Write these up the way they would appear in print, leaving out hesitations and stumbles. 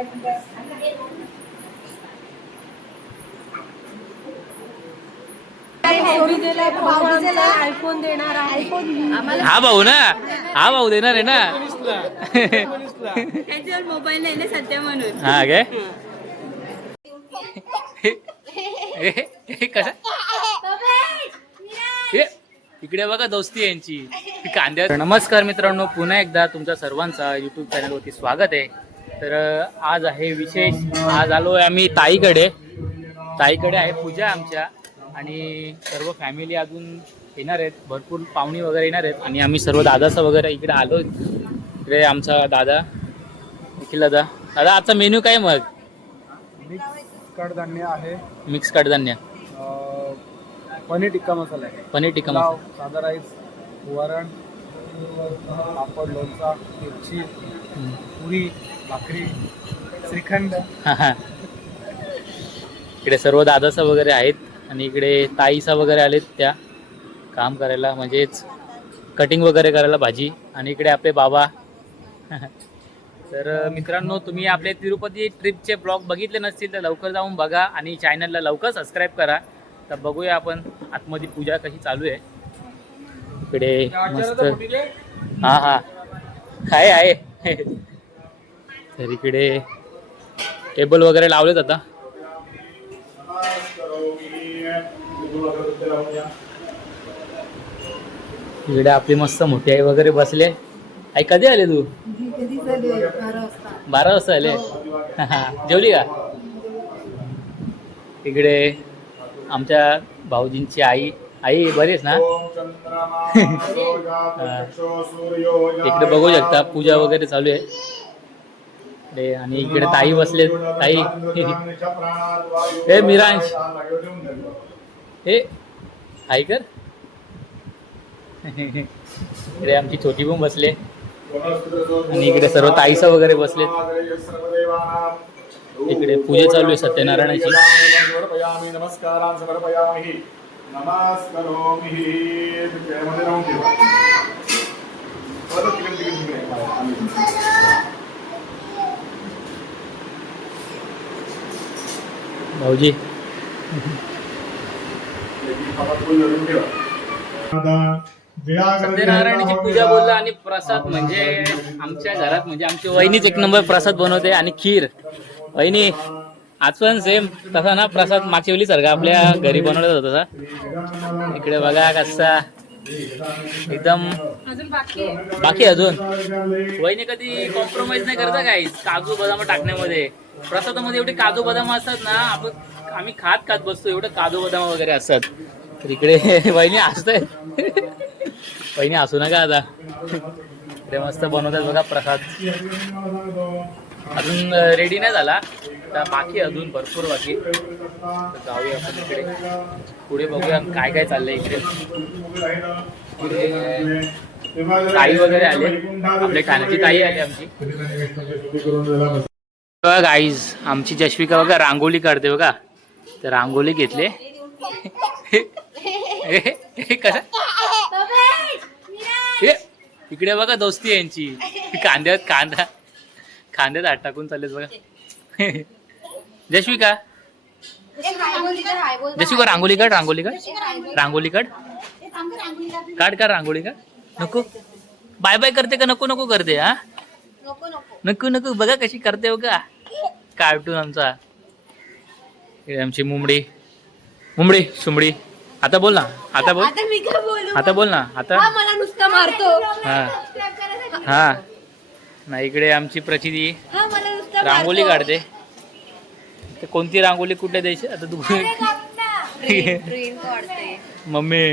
IPhone देणार आहे. हा भाऊ ना, हा भाऊ देणार आहे ना. त्याच्यावर मोबाईल नाही ना सध्या म्हणून. हा काय कसा इकडे बघा दोस्ती यांची कांद्या. नमस्कार मित्रांनो, पुन्हा एकदा तुमच्या सर्वांचा यूट्यूब चॅनलवरती स्वागत आहे. तर आज आहे विशेष. आज आलो आहे आम्ही ताईकडे. ताईकडे आहे पूजा आमच्या आणि सर्व फॅमिली अजून येणार आहेत. भरपूर पाहुणी वगैरे येणार आहेत आणि आम्ही सर्व दादाचं वगैरे इकडे आलो. इकडे आमचा दादा निखिल दादा. दादा आजचा मेन्यू काय मग? मिक्स कडधान्य आहे. मिक्स कडधान्य, पनीर टिक्का मसाला आहे. पनीर टिक्का मसाला, साधा राईस, वरण, पापड, लोणचा, मिरची, पुरी, भाकरी, श्रीखंड. इकडे सर्व दादाचा वगैरे आहेत आणि इकडे ताईसा वगैरे आलेत त्या काम करायला, म्हणजेच कटिंग वगैरे करायला भाजी. आणि इकडे आपले बाबा. तर मित्रांनो, तुम्ही आपले तिरुपती ट्रिपचे ब्लॉग बघितले नसतील तर लवकर जाऊन बघा आणि चॅनलला लवकर सबस्क्राईब करा. तर बघूया आपण आतमध्ये पूजा कशी चालू आहे. इकडे मस्त. हा हा आहे. तर इकडे टेबल वगैरे लावलेत आता. इकडे आपली मस्त मोठी आई वगैरे बसले. आई कधी आले तू? 12 वाजता आले. जेवली का? इकडे आमच्या भाऊजींची आई. आई बरीच ना? इकडे बघू शकता पूजा वगैरे चालू आहे. आणि इकडे ताई बसले. ताई हे मिरांश हे आई कर. इकडे आमची छोटी पण बसले आणि इकडे सर्व ताईसा वगैरे बसले. इकडे पूजा चालू आहे सत्यनारायणाची. भाऊजी सत्यनारायणाची पूजा बोलला आणि प्रसाद म्हणजे आमच्या घरात म्हणजे आमची वहिनीच एक नंबर प्रसाद बनवते. आणि खीर वहिनी आज पण सेम तसा ना प्रसाद मागच्या वेळी सारखा आपल्या घरी बनवला जातो तसा. इकडे बघा कसा एकदम बाकी अजून. वहिनी कधी कॉम्प्रोमाइज नाही करता काय काजू बदाम टाकण्यामध्ये. प्रसादामध्ये एवढे काजू बदाम असतात ना, आम्ही खात बसतो एवढं काजू बदाम वगैरे असतात. तर इकडे वहिनी हसताय. वहिनी हसू नका आता. इकडे मस्त बनवतात बघा प्रसाद. अजून रेडी नाही झाला तर बाकी अजून भरपूर बाकी. जाऊया आपण इकडे पुढे बघूया काय काय चाललंय. इकडे ताई वगैरे आले. आपल्या ठाण्याची ताई आली आमची. बघा गाईज आमची जश्विका बघा रांगोळी काढते बघा. तर रांगोळी घेतले. कसा इकडे बघा दोस्ती यांची. खांद्यात हात टाकून चाललेत बघा. जश्विका रांगोळी काढ. रांगोळी काढ. रांगोळी काढ. नको बाय बाय करते का नको करते? हा नको बघा कशी करते बघा कार्टून आमचा. आमची मुंबडी सुमडी. आता बोल ना. आता बोल ना. आता मला नुसता मारतो. हा नाही. इकडे आमची प्रचिती रांगोळी काढते. तर कोणती रांगोळी कुठल्या द्यायची आता तू? मम्मी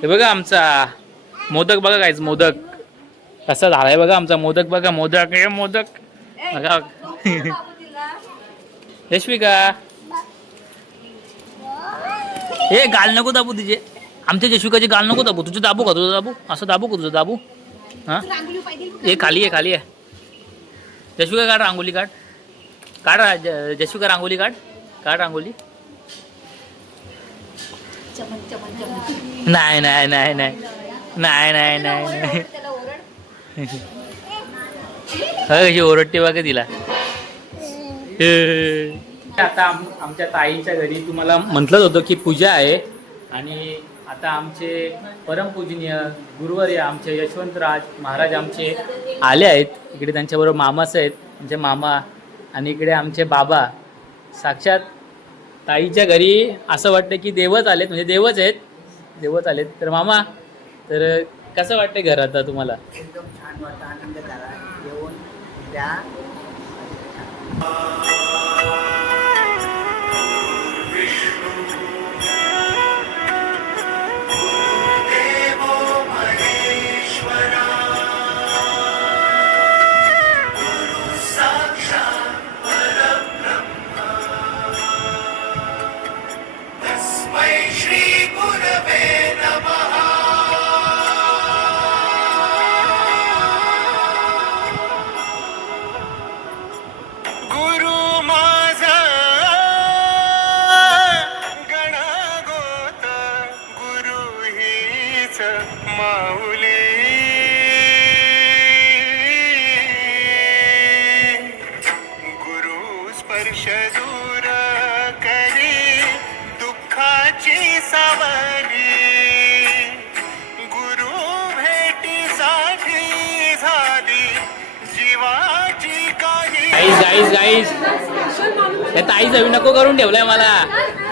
हे बघा आमचा मोदक बघा कायच. मोदक कसा झालाय बघा आमचा मोदक. बघा मोदक बघा. यशविका हे गाल नको दाबू तिचे. आमच्या जशविकाचे गाल नको दाबू. तुझं दाबू का? तुझं दाबू असं दाबू का? तुझं दाबू. हा हे खाली आहे. जशविका काढ रांगोळी. काढ जशविका रांगोळी काढ रांगोळी. नाही कशी ओरडते बघा तिला. आता आमच्या ताईच्या घरी तुम्हाला म्हटलंच होतं की पूजा आहे आणि आता आमचे परमपूजनीय गुरुवर्य आमचे यशवंतराज महाराज आमचे आले आहेत. इकडे त्यांच्याबरोबर मामाच आहेत, आमचे मामा, आणि इकडे आमचे बाबा. साक्षात ताईच्या घरी असं वाटतं की देवच आलेत, म्हणजे देवच आहेत, देवच आलेत. तर मामा, तर कसं वाटतं घर आता तुम्हाला? एकदम छान वाटतं, आनंद करा, येऊन द्या. गाईज त्या ताईच हवी नको करून ठेवलाय मला.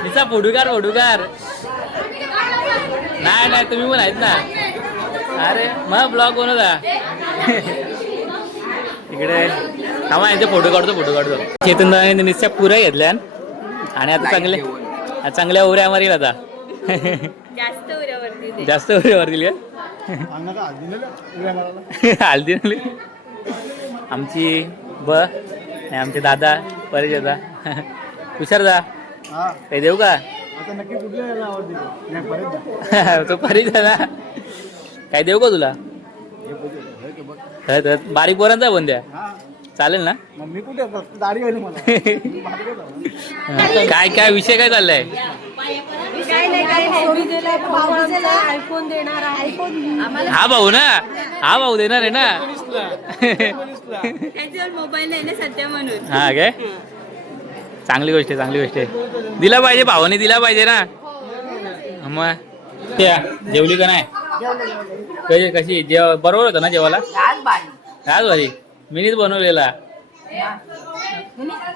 तिचा फोटोकार नाही नाही, तुम्ही पण आहेत ना. अरे मग ब्लॉग कोण होता इकडे? थांबा, यांचे फोटो काढतो. चेतन दादाने निश्चय पुऱ्या घेतल्या आणि आता चांगल्या उऱ्या मारील आता. जास्त उऱ्यावरती का हल्दी आमची आमचे दादा परेश दादा. हुशार दा, काही देऊ का? तो परेश दादा, काय देऊ का तुला? बारीक पोरांचा पण द्या, चालेल ना? काय काय विषय काय चाललाय? आयफोन देणार आहे. हा भाऊ ना, हा भाऊ देणार आहे ना. त्याच्यावर मोबाईल नाही ना सध्या म्हणून. हा काय, चांगली गोष्ट आहे. दिला पाहिजे, भावाने दिला पाहिजे ना. मग जेवली का नाही? कशी बरोबर होतं ना जेवायला? आज भारी मीनीच बनवलेला.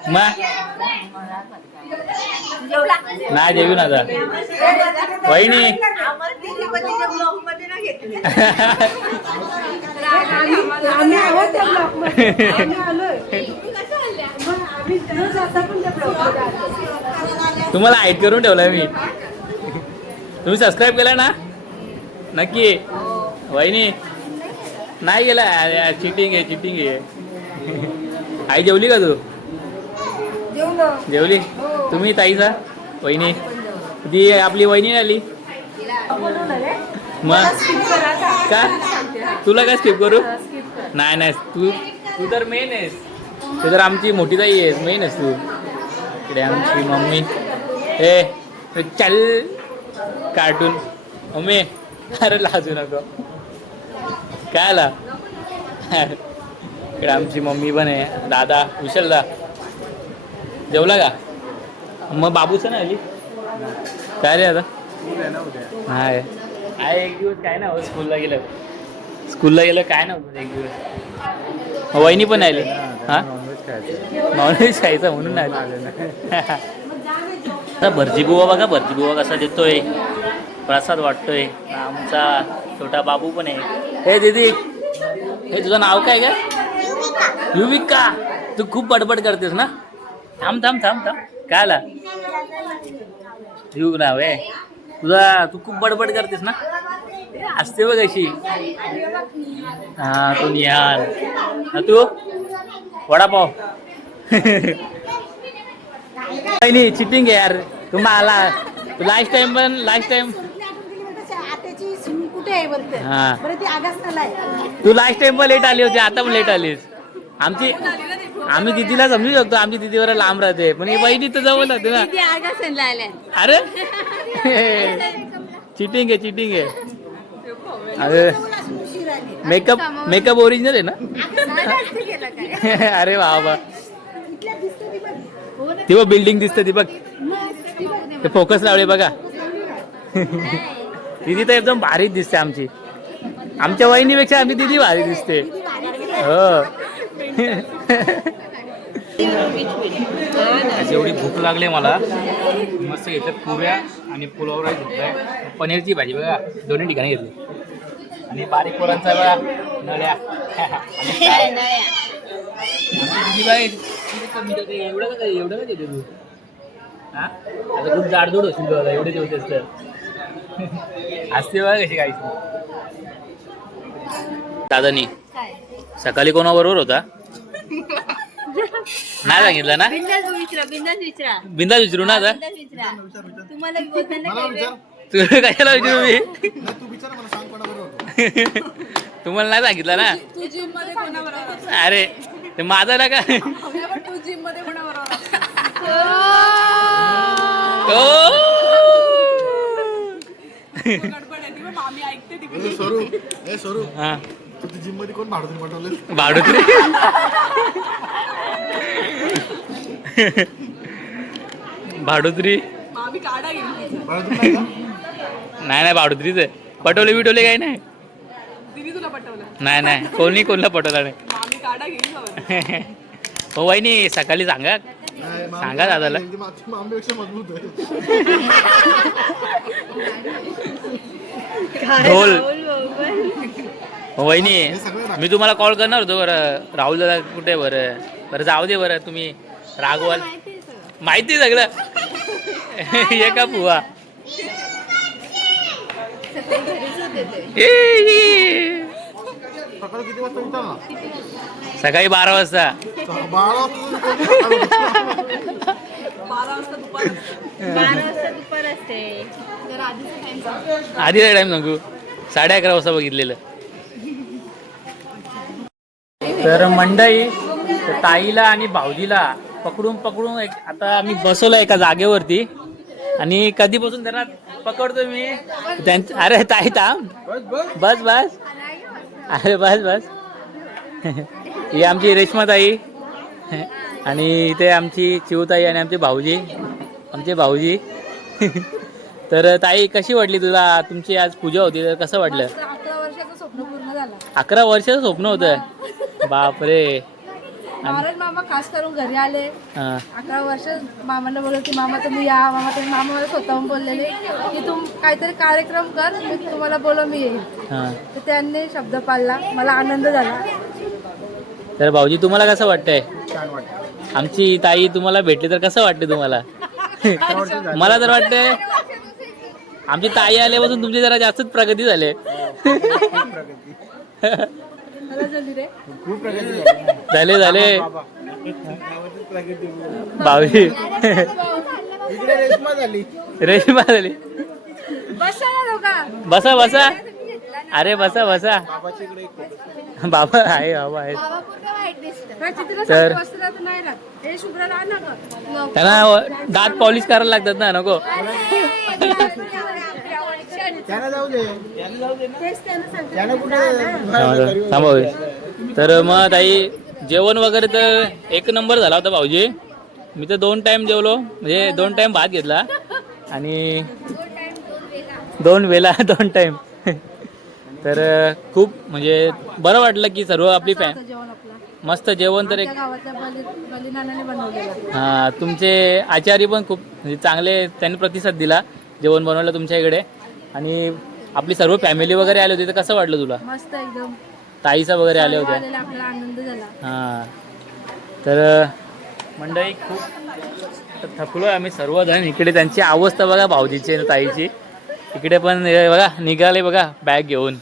मग नाही जेवू ना आता वहिनी. तुम्हाला हाईट करून ठेवलाय मी. तुम्ही सबस्क्राईब केला ना? नक्की वहिनी. नाही गेला, चिटिंग आहे. आई जेवली का तू? जेवली. तुम्ही ताईचा वहिनी? ती आपली वहिनी आली मग का? तुला काय स्किप करू? नाही, तू तर मेन आहेस. तू तर आमची मोठी ताई आहेस, मेन आहेस तू. इकडे आमची मम्मी. चल कार्टून. मम्मी अरे लाजू नको, काय आला? इकडे आमची मम्मी पण आहे. दादा विशालदा जेवला का? मग बाबूचं नाही आली काय रे आता? हाय एक दिवस काय ना स्कूलला गेलं काय नव्हतं एक दिवस. वहिनी पण आली. हा नॉनव्हेज खायचं म्हणून नाही. आता भरजी बुवा बघा, भरजी बुवा कसा देतोय, प्रसाद वाटतोय. आमचा छोटा बाबू पण आहे. हे दीदी, हे तुझं नाव काय का? युविका. तू खूप बडबड करतेस ना? थांब काय आला? युग नाव आहे तुझा. तू खूप बडबड करतेस ना? असते बघ अशी. हा तू निहाल. तू वडापाव. नाही चिटिंग आहे यार तुम्हाला. लास्ट टाइम हा तू लास्ट टाइम पण लेट आली होती, आता पण लेट आलीस. आम्ही दिदीला समजू शकतो, आमची दिदीवर लांब राहते, पण ही बहिणी तर जवळ राहते ना. अरे चिटिंग आहे. अरे मेकअप ओरिजिनल आहे ना? अरे वा वा, ती बघ बिल्डिंग दिसते ती बघ, ते फोकस लावले बघा. दिदी तर एकदम भारीच दिसते आमची, आमच्या वहिनीपेक्षा आमची दिदी भारी दिसते. हो. एवढी भूक लागली मला, मस्त घेतलं पुऱ्या आणि पुलाव राईस घेतलाय, पनीरची भाजी बघा दोन्ही ठिकाणी घेतली, आणि बारीक पोरांचा बघा नळ्या. एवढं का येते तू? हा आता खूप जाडजूड होशील तुला, एवढे जेवतेस तर. असते बघा कशी काहीच दादानी सकाळी कोणाबरोबर होता नाही सांगितलं ना? बिंदास विचारू ना आता. तुम्हाला बोलताना तू कशाला विचारू मी? तुम्हाला नाही सांगितलं ना? अरे ते माझं ना का जिम मध्ये कोण भाडोत्री पाठवले? भाडोत्री भाडोत्री नाही भाडोत्रीच आहे. पटवले बिटवले काही नाही. नाही कोणी कोणला पटवला नाही. हो वहिनी सकाळी सांगा दादाला. ढोल वहिनी मी तुम्हाला कॉल करणार होतो बरं. राहुल दादा कुठे बरं जाऊ दे बरं, तुम्ही रागवाल माहिती सगळं. ये का बुवा सकाळी 12 वाजता. आधीचा टाइम सांगू 11:30 वाजता बघितलेलं. तर मंडळी ताईला आणि भाऊजीला पकडून आता आम्ही बसवलं एका जागेवरती, आणि कधीपासून त्यांना पकडतो मी. अरे ताई थांब, बस अरे बस. ही आमची रेश्मा ताई, आणि इथे आमची चिवताई आणि आमचे भाऊजी. तर ताई कशी वाटली तुला? तुमची आज पूजा होती तर कसं वाटलं? 11 वर्षाचं स्वप्न पूर्ण झालं. 11 वर्षाचं स्वप्न होतं? बापरे. महाराज मामा खास करून घरी आले. हा 11 वर्ष मामांना बोलले की मामा तुम्ही या. मामा मला स्वतःहून बोललेले की तुम काहीतरी कार्यक्रम कर, मी तुम्हाला बोलव मी येईल. हा. तर त्यांनी शब्द पाळला, मला आनंद झाला. तर भाऊजी तुम्हाला कसं वाटतंय? आमची ताई तुम्हाला भेटली तर कसं वाटते तुम्हाला? मला तर वाटतंय आमची ताई आल्यापासून तुमची जरा जास्तच प्रगती झाली. झाले भाऊजी. रेश्मा झाली. बसा. अरे बसा. बाबा आहे. तर त्यांना दात पॉलिश करायला लागतात ना, नको. थांबव. तर मग ताई जेवण वगैरे तर 1 नंबर झाला होता भाऊजी. मी तर 2 टाइम जेवलो, म्हणजे 2 टाइम भात घेतला आणि 2 वेळा 2 टाइम. तर खूप म्हणजे बरं वाटलं की सर्व आपली मस्त जेवण. तर हां तुमचे आचारी पण खूप म्हणजे चांगले, त्यांनी प्रतिसाद दिला जेवण बनवलं तुमच्या इकडे, आणि आपली सर्व फॅमिली वगैरे आली होती. तर कसं वाटलं तुला? मस्त एकदम. ताईचा वगैरे आले होते. आपल्याला आनंद झाला. हां तर मंडळी खूप थकलो आम्ही सर्वजण. इकडे त्यांची अवस्था बघा भाऊजीची ताईची. इकडे पण बघा निघाले बघा बॅग घेऊन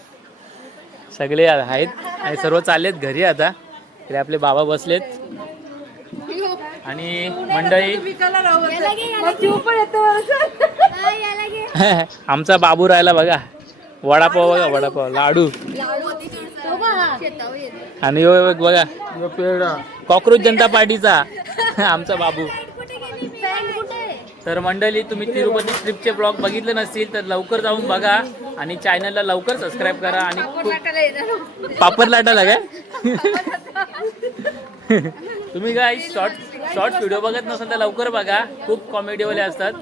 सगळे आहेत, आणि सर्व चाललेत घरी. आता इकडे आपले बाबा बसलेत, आणि मंडळी आमचा बाबू राहिला बघा. वडापाव बघा, वडापाव लाडू, आणि बघा कॉक्रोच जनता पार्टीचा आमचा बाबू. तर मंडळी तुम्ही तिरुपती ट्रिपचे ब्लॉग बघितले नसतील तर लवकर जाऊन बघा. आणि चॅनलला लवकर सबस्क्राईब करा आणि पापड लाटायला येणार. पापड लाटायला काय तुम्ही काय शॉर्ट व्हिडिओ बघत नसाल तर लवकर बघा, खूप कॉमेडीवाले असतात.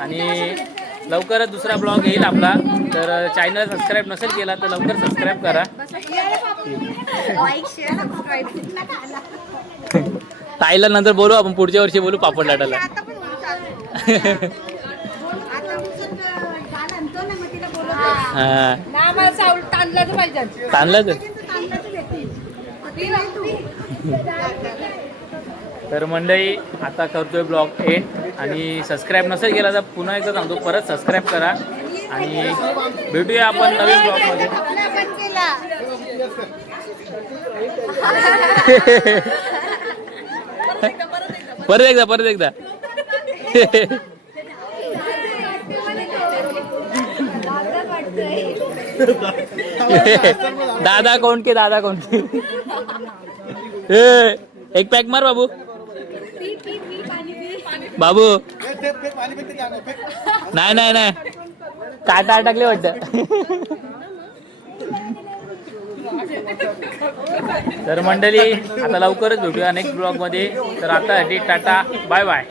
आणि लवकरच दुसरा ब्लॉग येईल आपला, तर चॅनल सबस्क्राईब नसेल केला तर लवकर सबस्क्राईब करा. ताईला नंतर बोलू आपण, पुढच्या वर्षी बोलू पापड लाटायला. हा ना मला चावल तांदळाचं पाहिजे. ताणलं तर मंडळी आता करतोय ब्लॉग एंड. आणि सबस्क्राईब नसेल केला तर पुन्हा एकदा सांगतो, परत सबस्क्राईब करा आणि भेटूया आपण नवीन ब्लॉगमध्ये. परत एकदा दादा कोण के एक पॅक मार बाबू. बाबू नाही काटा टाकले वाटतं. तर मंडळी आता लवकरच भेटूया नेक्स्ट ब्लॉग मध्ये. तर आता टाटा बाय बाय.